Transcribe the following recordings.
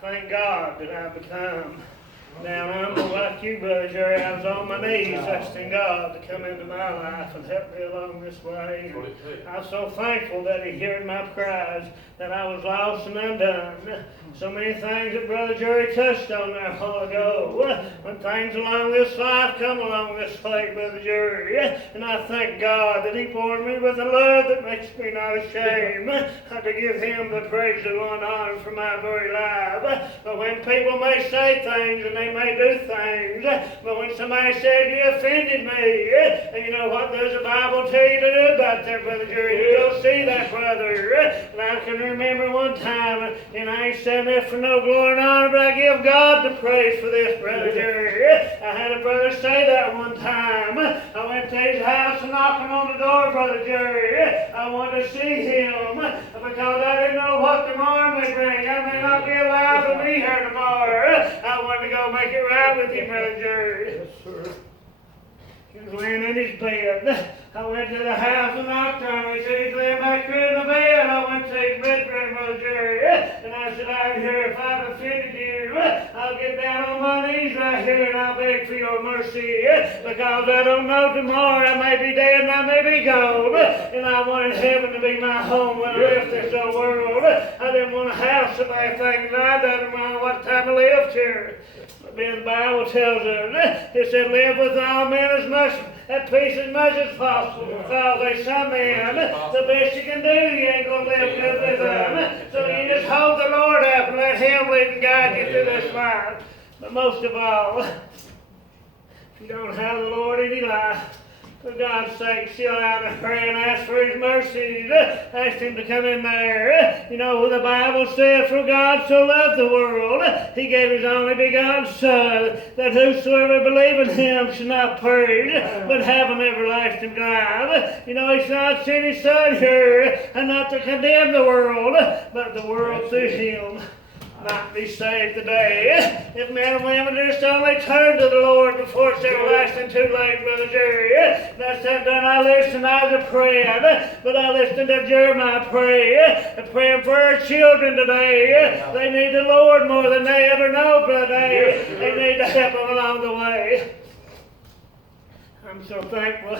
thank God that I've become now humble like you, Brother Jerry. I was on my knees asking God to come into my life and help me along this way. And I'm so thankful that He heard my cries, that I was lost and undone. So many things that Brother Jerry touched on there a while ago. When things along this life come along this way, Brother Jerry. And I thank God that He poured me with a love that makes me not ashamed to give Him the praise and honor for my very life. But when people may say things and they may do things, but when somebody said you offended me, and you know what does the Bible tell you to do about that, Brother Jerry? You go see that brother. And I can remember one time, and I ain't saying this for no glory and honor, but I give God the praise for this, Brother Jerry. I had a brother say that one time. I went to his house and knocking on the door, Brother Jerry. I wanted to see him because I didn't know what tomorrow may bring. I may not be alive to be here tomorrow. I wanted to go make it right with him, Brother Jerry. Yes, sir. He was laying in his bed. I went to the house and knocked on him. He said he's laying back here in the bed. I went to his bedroom, Brother Jerry. And I said, I'm here. If I've offended you, I'll get down on my knees right here and I'll beg for your mercy. Because I don't know tomorrow. I may be dead and I may be gone. And I wanted heaven to be my home when I left this old world. I didn't want a house of everything that I done around what time I lived here. But the Bible tells us, it said, live with all men as much at peace as much as possible. Because there's some men, the best you can do, you ain't going to live good with them. So you just hold the Lord up and let Him lead and guide you through this life. But most of all, if you don't have the Lord in your life, for God's sake, chill out and pray and ask for His mercies. Ask Him to come in there. You know what the Bible says, for God so loved the world, He gave His only begotten Son, that whosoever believe in Him should not perish, but have an everlasting life. You know, He's not sent His Son here, and not to condemn the world, but the world through Him might be saved today. If men and women just only turn to the Lord before it's everlasting too late, Brother Jerry. That's that done. I listened, I was praying, but I listened to Jeremiah pray, praying for our children today. They need the Lord more than they ever know, brother. They need to help them along the way. I'm so thankful.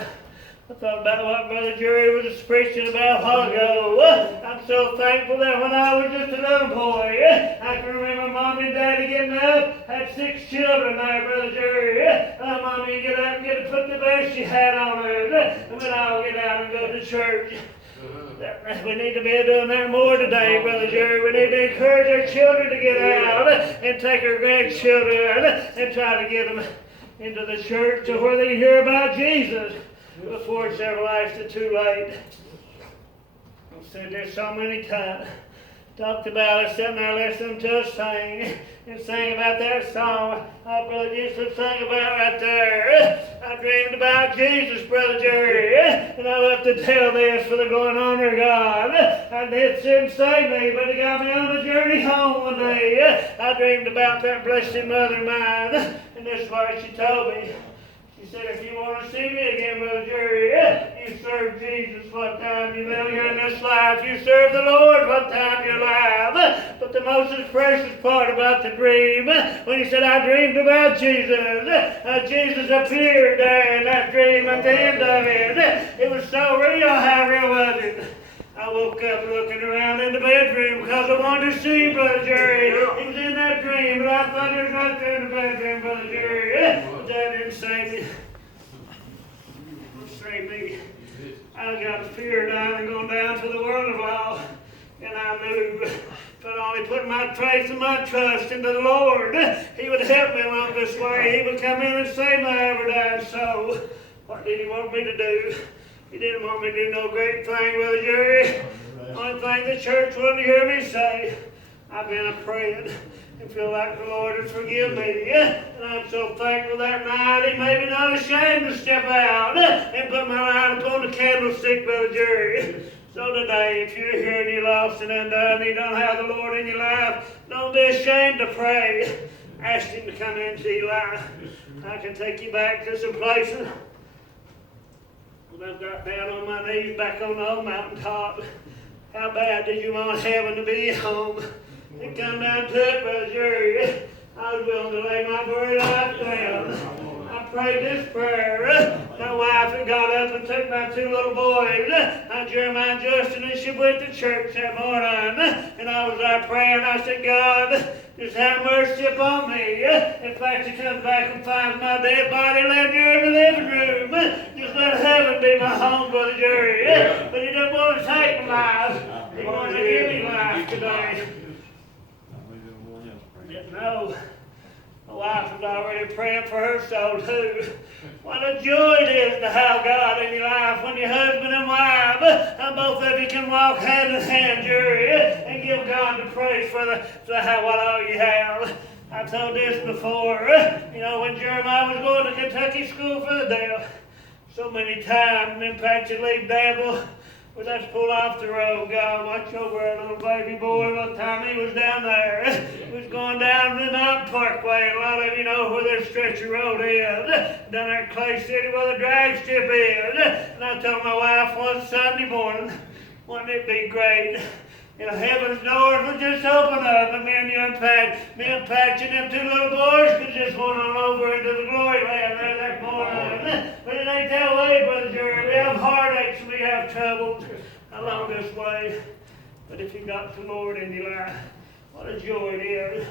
I thought about what Brother Jerry was preaching about a while ago. I'm so thankful that when I was just a little boy, I can remember Mom and Daddy getting up, had 6 children there, Brother Jerry. Mommy would get up and get to put the best she had on us, and we'd all get out and go to church. We need to be doing that more today, Brother Jerry. We need to encourage our children to get out and take our grandchildren and try to get them into the church to where they can hear about Jesus before it's everlasting too late. I've said this so many times. Talked about it, sitting there listening to us sing, and sing about that song our Brother Jesus sang about right there. I dreamed about Jesus, Brother Jerry, and I love to tell this for the glory and honor of God. And it didn't save me, but it got me on the journey home one day. I dreamed about that blessed mother of mine, and this is what she told me. She said, if you want to see me again, Brother Jerry, you serve Jesus what time you live here in this life. You serve the Lord what time you're alive. But the most precious part about the dream, when he said, I dreamed about Jesus. Jesus appeared there in that dream at the end of it. It was so real. How real was it? I woke up looking around in the bedroom because I wanted to see Brother Jerry. He was in that dream, but I thought he was right there in the bedroom, Brother Jerry. But that didn't save me. It saved me. I got fear down and going down to the world of law. And I knew if I only put my faith and my trust into the Lord, He would help me along this way. He would come in and save my ever-dying soul. What did He want me to do? He didn't want me to do no great thing, Brother Jerry. The only thing the church wouldn't hear me say, I've been a praying and feel like the Lord would forgive me. And I'm so thankful that night He made me not ashamed to step out and put my light upon the candlestick, Brother Jerry. So today, if you're here and you're lost and undone, and you don't have the Lord in your life, don't be ashamed to pray. Ask Him to come into your life. I can take you back to some places. When I got down on my knees back on the old mountaintop, how bad did you want heaven to be home? It come down to it, Brother Jerry. I was willing to lay my very life down. I prayed this prayer. My wife had got up and took my two little boys, Jeremiah and Justin, and she went to church that morning. And I was there praying. I said, God, just have mercy upon me. In fact, he comes back and finds my dead body laying here in the living room. Just let heaven be my home, Brother Jerry. But he doesn't want to take my life. He wants to give me life today. No. My wife was already praying for her soul too. What a joy it is to have God in your life when your husband and wife, and both of you can walk hand in hand, Jerry, and give God the praise for what all you have. I told this before, when Jeremiah was going to Kentucky School for the Deaf, so many times, in fact, you leave Danville, well, let's pull off the road. God, watch over our little baby boy. One time he was down there. He was going down the Mountain Parkway. A lot of you know where this stretch of road is. Down there in Clay City where the drag strip is. And I told my wife one Sunday morning, wouldn't it be great? Heaven's doors would just open up, and me and Patch and them two little boys could just run on over into the glory land there that morning. But it ain't that way, Brother Jerry. We have heartaches and we have troubles along this way. But if you got the Lord in your life, what a joy it is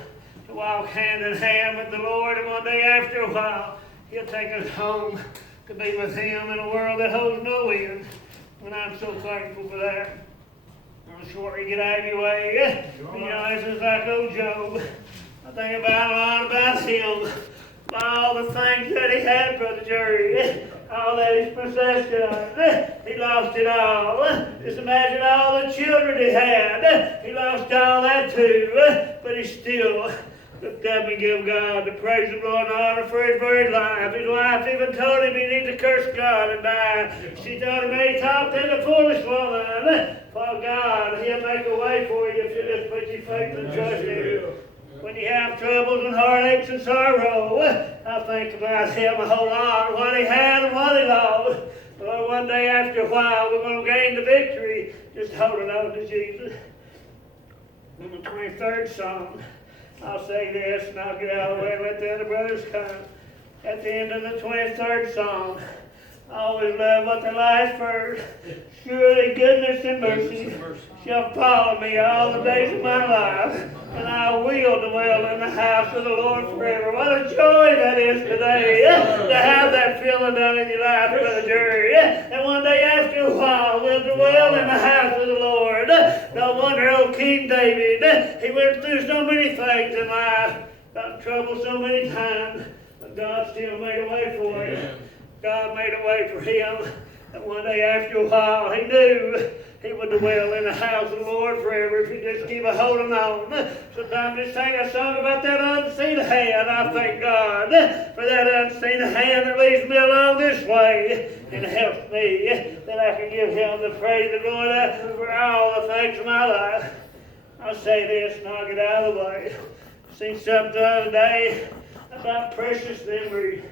to walk hand in hand with the Lord, and one day after a while, He'll take us home to be with Him in a world that holds no end. And I'm so thankful for that. Shortly get out of your way. This is like old Job. I think about a lot about him. All the things that he had, Brother Jerry. All that his possessions. He lost it all. Just imagine all the children he had. He lost all that too. But he still looked up and gave God the praise and glory and honor for his very life. His wife even told him he needed to curse God and die. She told him he talked to the foolish woman. For God, He'll make a way for you if you just put your faith and trust in Him. When you have troubles and heartaches and sorrow, I think about Him a whole lot, what He had and what He lost. But one day after a while, we're going to gain the victory just holding on to Jesus. In the 23rd Psalm, I'll say this and I'll get out of the way and let the other brothers come. At the end of the 23rd Psalm, I always love what the last verse. Surely goodness and mercy shall follow me all the days of my life, and I will dwell in the house of the Lord forever. What a joy that is today, to have that feeling down in your life, Brother Jerry. And one day after a while, we'll dwell in the house of the Lord. No wonder old King David, he went through so many things in life, got in trouble so many times, but God still made a way for him. God made a way for him, and one day after a while, he knew he would dwell in the house of the Lord forever if he just keep a holding on. Sometimes they sing a song about that unseen hand. I thank God for that unseen hand that leads me along this way and helps me that I can give Him the praise and glory for all the things of my life. I'll say this and I'll get out of the way. I seen something the other day about precious memories.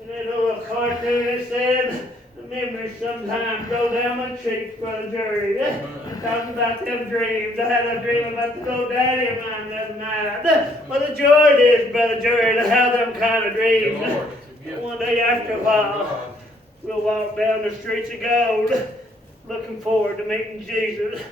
And that little cartoon that said, the memories sometimes go down my cheeks, Brother Jerry. And talking about them dreams. I had a dream about the little daddy of mine the other night. What a joy it is, Brother Jerry, to have them kind of dreams. One day after a while, we'll walk down the streets of gold, looking forward to meeting Jesus.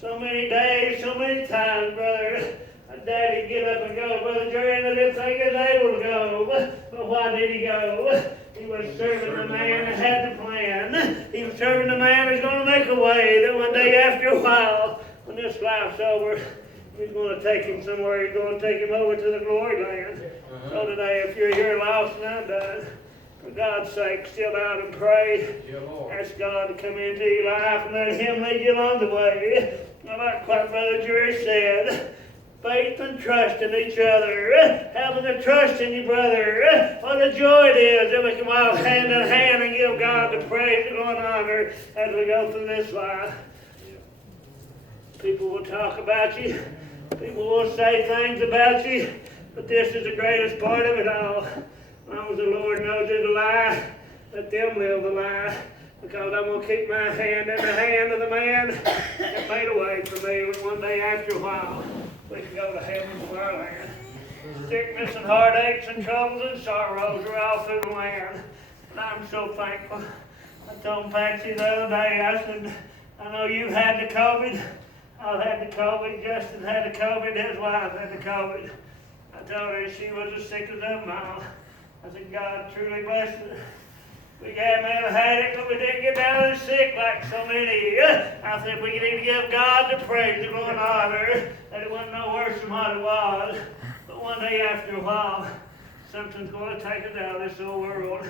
So many days, so many times, brother. Daddy'd get up and go, Brother Jerry, and I didn't think he was able to go. But why did he go? He was serving the man that had the plan. He was serving the man who's going to make a way that one day after a while, when this life's over, He's going to take him somewhere. He's going to take him over to the glory land. So today, if you're here lost and undone, for God's sake, still out and pray. Ask God to come into your life and let Him lead you along the way. I like what Brother Jerry said. Faith and trust in each other. Having the trust in your brother. What a joy it is that we can walk hand in hand and give God the praise and honor as we go through this life. People will talk about you. People will say things about you. But this is the greatest part of it all. As long as the Lord knows there's a lie, let them live the lie. Because I'm going to keep my hand in the hand of the man that made a way for me one day after a while. we can go to heaven for our land. Sickness and heartaches and troubles and sorrows are all through the land. And I'm so thankful. I told Patsy the other day, I said, I know you've had the COVID. I've had the COVID. Justin had the COVID. His wife had the COVID. I told her she was as sick as a mouse. I said, God truly blessed her. We may have had it, but we didn't get down as sick like so many. I said, we need to give God the praise, the glory, and honor, that it wasn't no worse than what it was. But one day after a while, something's going to take us out of this old world.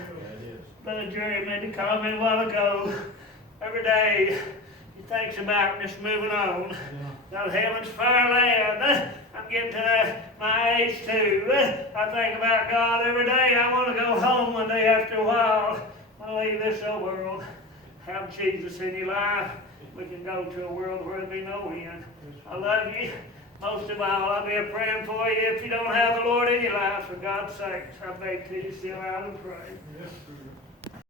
Brother Jerry made a comment a while ago. Every day, he thinks about just moving on. Now, heaven's fair land. I'm getting to my age too. I think about God every day. I want to go home one day after a while. I leave this old world. Have Jesus in your life. We can go to a world where there'll be no end. I love you. Most of all, I'll be praying for you if you don't have the Lord in your life. For God's sake, I beg to you, still out and pray.